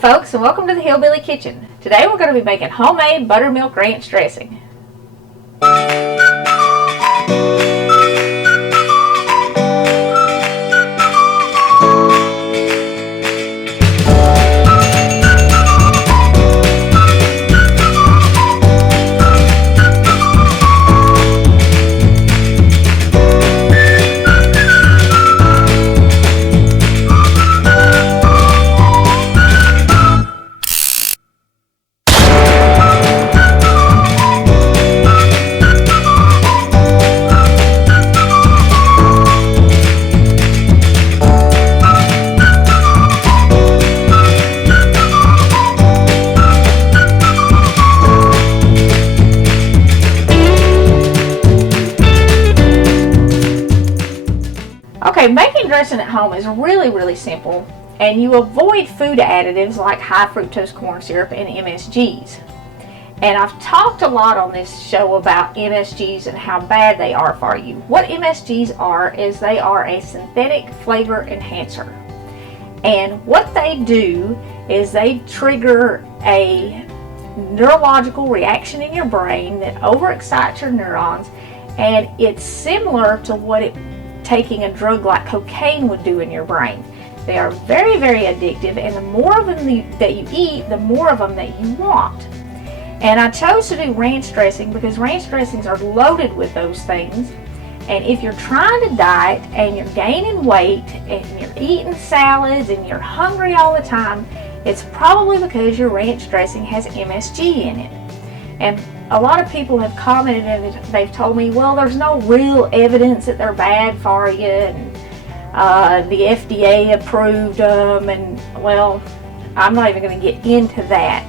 folks, and welcome to the Hillbilly Kitchen. Today we're going to be making homemade buttermilk ranch dressing. Okay, making dressing at home is really simple, and you avoid food additives like high fructose corn syrup and MSGs. And I've talked a lot on this show about MSGs and how bad they are for you. What MSGs are is they are a synthetic flavor enhancer. And what they do is they trigger a neurological reaction in your brain that overexcites your neurons, and it's similar to what taking a drug like cocaine would do in your brain. They are very addictive, and the more of them that you eat, the more of them that you want. And I chose to do ranch dressing because ranch dressings are loaded with those things. And if you're trying to diet and you're gaining weight and you're eating salads and you're hungry all the time, it's probably because your ranch dressing has MSG in it. And a lot of people have commented and they've told me, well, there's no real evidence that they're bad for you, and the FDA approved them, and well, I'm not even going to get into that.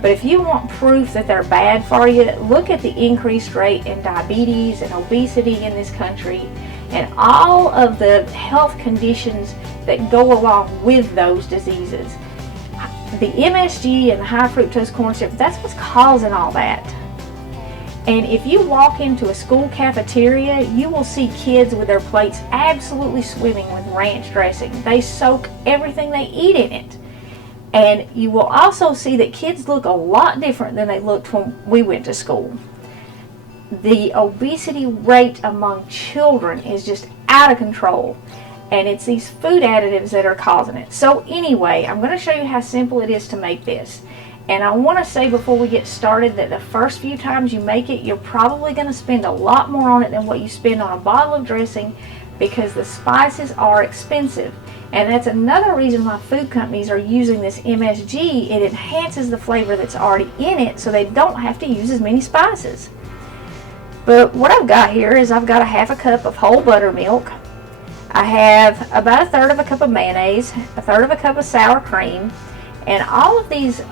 But if you want proof that they're bad for you, look at the increased rate in diabetes and obesity in this country and all of the health conditions that go along with those diseases. The MSG and the high fructose corn syrup, that's what's causing all that. And if you walk into a school cafeteria, you will see kids with their plates absolutely swimming with ranch dressing. They soak everything they eat in it. And you will also see that kids look a lot different than they looked when we went to school. The obesity rate among children is just out of control. And it's these food additives that are causing it. So anyway, I'm going to show you how simple it is to make this. And I want to say before we get started that the first few times you make it, you're probably going to spend a lot more on it than what you spend on a bottle of dressing, because the spices are expensive. And that's another reason why food companies are using this MSG. It enhances the flavor that's already in it so they don't have to use as many spices. But what I've got here is I've got a half a cup of whole buttermilk. I have about a third of a cup of mayonnaise, a third of a cup of sour cream, and all of these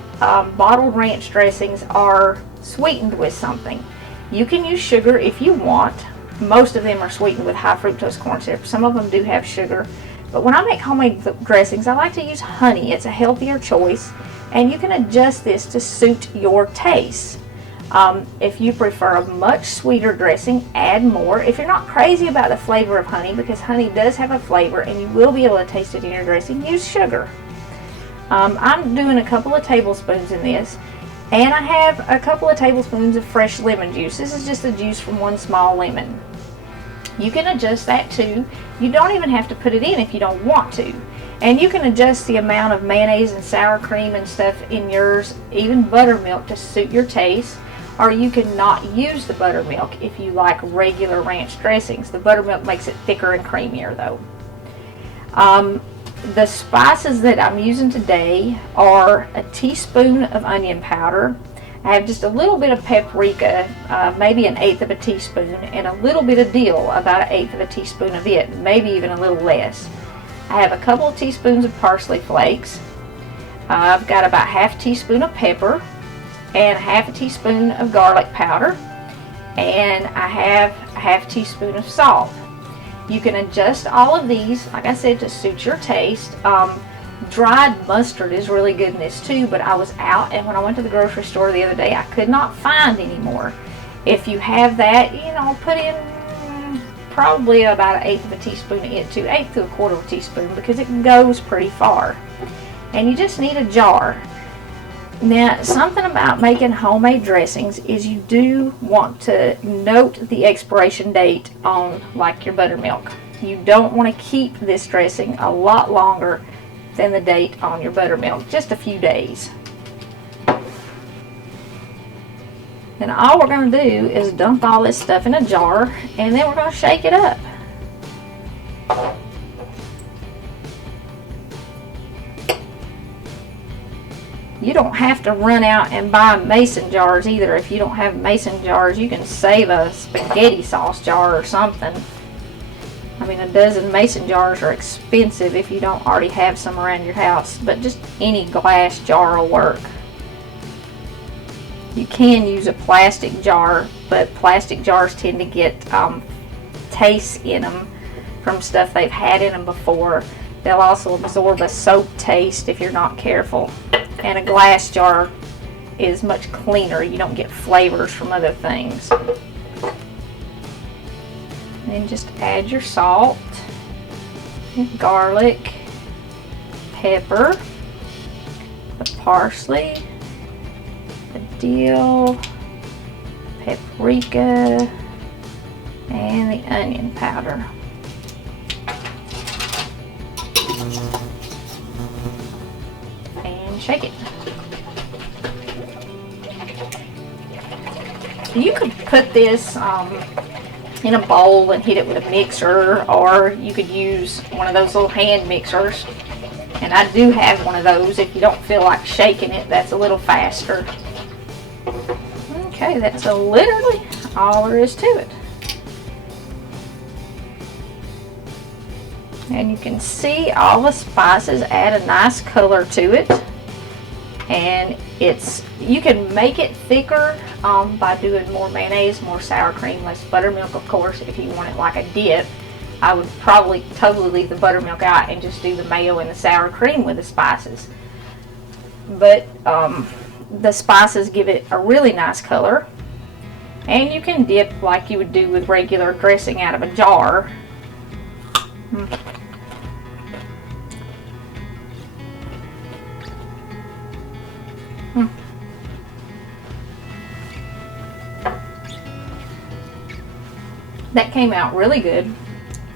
bottled ranch dressings are sweetened with something. You can use sugar if you want. Most of them are sweetened with high fructose corn syrup. Some of them do have sugar. But when I make homemade dressings, I like to use honey. It's a healthier choice, and you can adjust this to suit your taste. If you prefer a much sweeter dressing, add more. If you're not crazy about the flavor of honey, because honey does have a flavor and you will be able to taste it in your dressing, use sugar. I'm doing a couple of tablespoons in this, and I have a couple of tablespoons of fresh lemon juice. This is just the juice from one small lemon. You can adjust that too. You don't even have to put it in if you don't want to. And you can adjust the amount of mayonnaise and sour cream and stuff in yours, even buttermilk, to suit your taste. Or you can not use the buttermilk if you like regular ranch dressings. The buttermilk makes it thicker and creamier though. The spices that I'm using today are a teaspoon of onion powder. I have just a little bit of paprika, maybe an eighth of a teaspoon, and a little bit of dill, about an eighth of a teaspoon of it, maybe even a little less. I have a couple of teaspoons of parsley flakes. I've got about half a teaspoon of pepper and half a teaspoon of garlic powder, and I have a half teaspoon of salt. You can adjust all of these, like I said, to suit your taste. Dried mustard is really good in this too, but I was out, and when I went to the grocery store the other day, I could not find any more. If you have that, put in probably about an eighth of a teaspoon of it too, eighth to a quarter of a teaspoon, because it goes pretty far. and you just need a jar. Now, something about making homemade dressings is you do want to note the expiration date on like your buttermilk. You don't want to keep this dressing a lot longer than the date on your buttermilk, just a few days. And all we're going to do is dump all this stuff in a jar, and then we're going to shake it up. You don't have to run out and buy mason jars either. If you don't have mason jars, you can save a spaghetti sauce jar or something. I mean, a dozen mason jars are expensive if you don't already have some around your house, but just any glass jar will work. You can use a plastic jar, but plastic jars tend to get taste in them from stuff they've had in them before. They'll also absorb a soap taste if you're not careful. And a glass jar is much cleaner. You don't get flavors from other things. And then just add your salt, garlic, pepper, the parsley, the dill, paprika, and the onion powder. And shake it. You could put this in a bowl and hit it with a mixer, or you could use one of those little hand mixers. And I do have one of those. If you don't feel like shaking it, that's a little faster. Okay, that's literally all there is to it. And you can see all the spices add a nice color to it. And you can make it thicker by doing more mayonnaise, more sour cream, less buttermilk, of course, if you want it like a dip. I would probably totally leave the buttermilk out and just do the mayo and the sour cream with the spices. But the spices give it a really nice color. And you can dip like you would do with regular dressing out of a jar. That came out really good.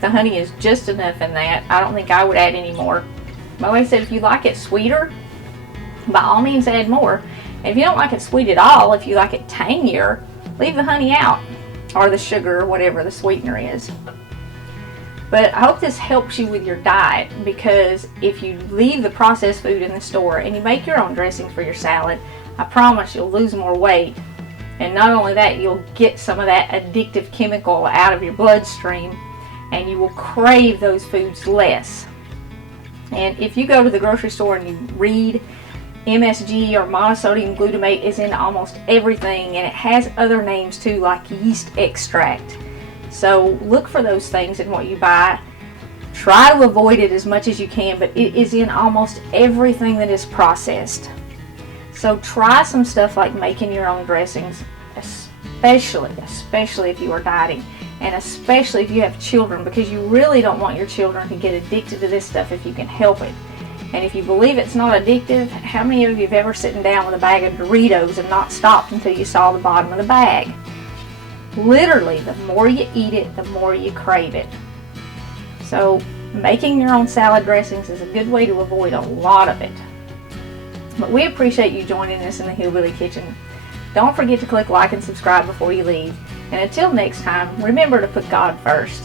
The honey is just enough in that. I don't think I would add any more. My wife said if you like it sweeter, by all means add more. And if you don't like it sweet at all, if you like it tangier, leave the honey out, or the sugar, or whatever the sweetener is. But I hope this helps you with your diet, because if you leave the processed food in the store and you make your own dressings for your salad, I promise you'll lose more weight. And not only that, you'll get some of that addictive chemical out of your bloodstream, and you will crave those foods less. And if you go to the grocery store and you read MSG or monosodium glutamate is in almost everything, and it has other names too, like yeast extract. So look for those things in what you buy. Try to avoid it as much as you can, but it is in almost everything that is processed. So try some stuff like making your own dressings, especially if you are dieting, and especially if you have children, because you really don't want your children to get addicted to this stuff if you can help it. And if you believe it's not addictive, how many of you have ever sitting down with a bag of Doritos and not stopped until you saw the bottom of the bag? Literally, the more you eat it, the more you crave it. So making your own salad dressings is a good way to avoid a lot of it. But we appreciate you joining us in the Hillbilly Kitchen. Don't forget to click like and subscribe before you leave. And until next time, remember to put God first.